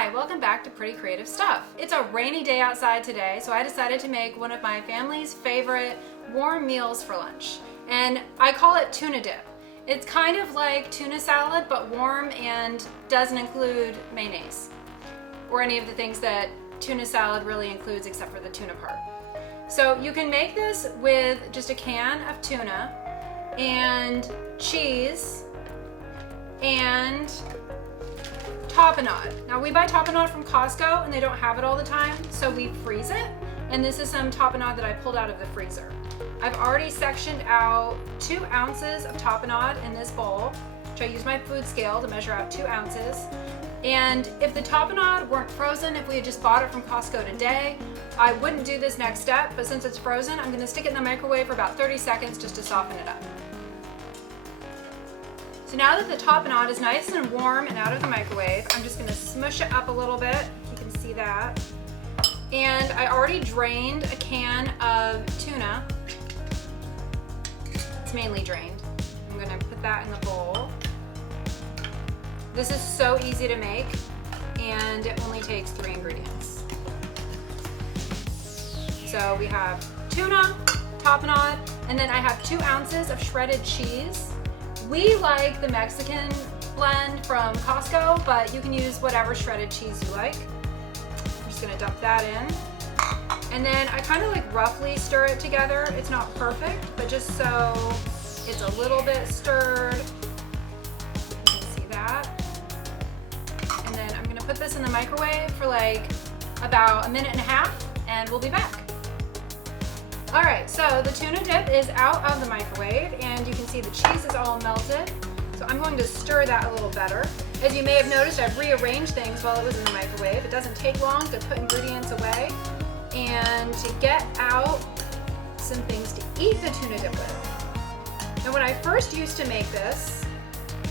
Hi, welcome back to Pretty Creative Stuff. It's a rainy day outside today, so I decided to make one of my family's favorite warm meals for lunch. And I call it tuna dip. It's kind of like tuna salad, but warm and doesn't include mayonnaise or any of the things that tuna salad really includes except for the tuna part. So you can make this with just a can of tuna and cheese and tapenade. Now we buy tapenade from Costco and they don't have it all the time, so we freeze it. And this is some tapenade that I pulled out of the freezer. I've already sectioned out 2 ounces of tapenade in this bowl, which I use my food scale to measure out 2 ounces. And if the tapenade weren't frozen, if we had just bought it from Costco today, I wouldn't do this next step, but since it's frozen, I'm gonna stick it in the microwave for about 30 seconds just to soften it up. So now that the tapenade is nice and warm and out of the microwave, I'm just gonna smush it up a little bit. You can see that. And I already drained a can of tuna. It's mainly drained. I'm gonna put that in the bowl. This is so easy to make, and it only takes 3 ingredients. So we have tuna, tapenade, and then I have 2 ounces of shredded cheese. We like the Mexican blend from Costco, but you can use whatever shredded cheese you like. I'm just gonna dump that in. And then I kind of like roughly stir it together. It's not perfect, but just so it's a little bit stirred. You can see that. And then I'm gonna put this in the microwave for like about 1.5 minutes, and we'll be back. All right, so the tuna dip is out of the microwave, and you can see the cheese is all melted. So I'm going to stir that a little better. As you may have noticed, I've rearranged things while it was in the microwave. It doesn't take long to put ingredients away and to get out some things to eat the tuna dip with. And when I first used to make this,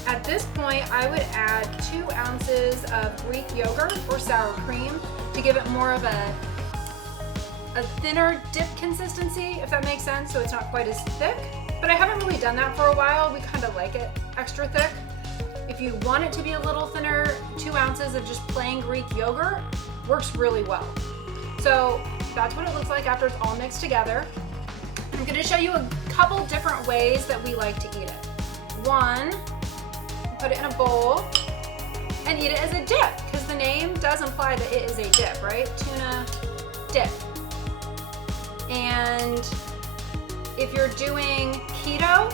at this point I would add 2 ounces of Greek yogurt or sour cream to give it more of a thinner dip consistency, if that makes sense, so it's not quite as thick. But I haven't really done that for a while. We kind of like it extra thick. If you want it to be a little thinner, 2 ounces of just plain Greek yogurt works really well. So that's what it looks like after it's all mixed together. I'm going to show you a couple different ways that we like to eat it. One, put it in a bowl and eat it as a dip, because the name does imply that it is a dip, right? Tuna dip. And if you're doing keto,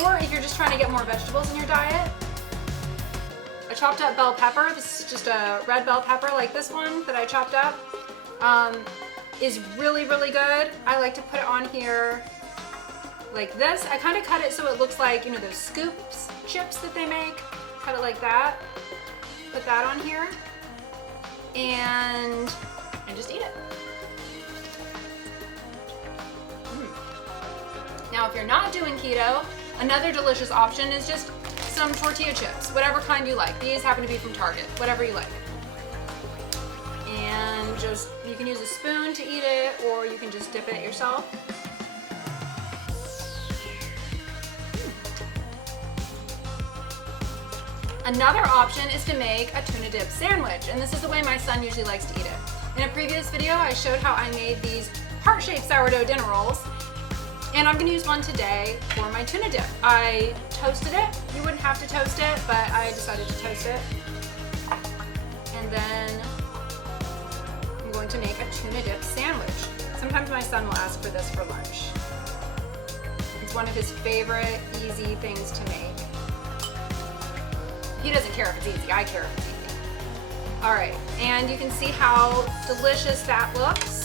or if you're just trying to get more vegetables in your diet, a chopped up bell pepper, this is just a red bell pepper like this one that I chopped up, is really, really good. I like to put it on here like this. I kind of cut it so it looks like, you know, those scoops chips that they make. Cut it like that. Put that on here. And just eat it. Now, if you're not doing keto, another delicious option is just some tortilla chips, whatever kind you like. These happen to be from Target, whatever you like. And just, you can use a spoon to eat it, or you can just dip it yourself. Another option is to make a tuna dip sandwich, and this is the way my son usually likes to eat it. In a previous video, I showed how I made these heart-shaped sourdough dinner rolls, and I'm going to use one today for my tuna dip. I toasted it. You wouldn't have to toast it, but I decided to toast it. And then I'm going to make a tuna dip sandwich. Sometimes my son will ask for this for lunch. It's one of his favorite easy things to make. He doesn't care if it's easy. I care if it's easy. All right, and you can see how delicious that looks.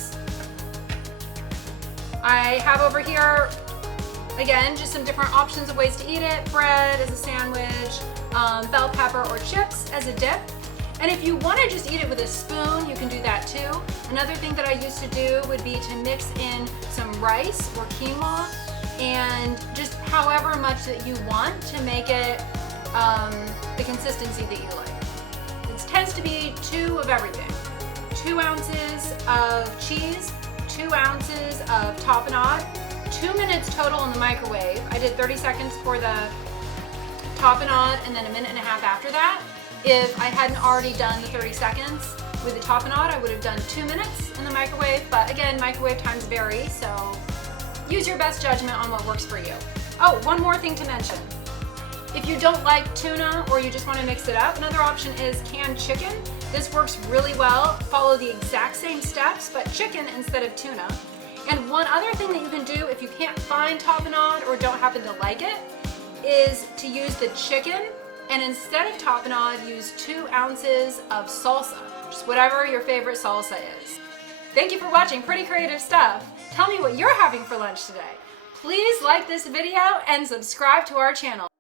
I have over here, again, just some different options of ways to eat it. Bread as a sandwich, bell pepper or chips as a dip. And if you want to just eat it with a spoon, you can do that too. Another thing that I used to do would be to mix in some rice or quinoa, and just however much that you want to make it the consistency that you like. It tends to be 2 of everything. 2 ounces of cheese, 2 ounces of tapenade, 2 minutes total in the microwave. I did 30 seconds for the tapenade and then 1.5 minutes after that. If I hadn't already done the 30 seconds with the tapenade, I would have done 2 minutes in the microwave, but again, microwave times vary, so use your best judgment on what works for you. Oh, one more thing to mention. If you don't like tuna or you just want to mix it up, another option is canned chicken. This works really well. Follow the exact same steps, but chicken instead of tuna. And one other thing that you can do if you can't find tapenade or don't happen to like it is to use the chicken, and instead of tapenade, use 2 ounces of salsa, just whatever your favorite salsa is. Thank you for watching Pretty Creative Stuff. Tell me what you're having for lunch today. Please like this video and subscribe to our channel.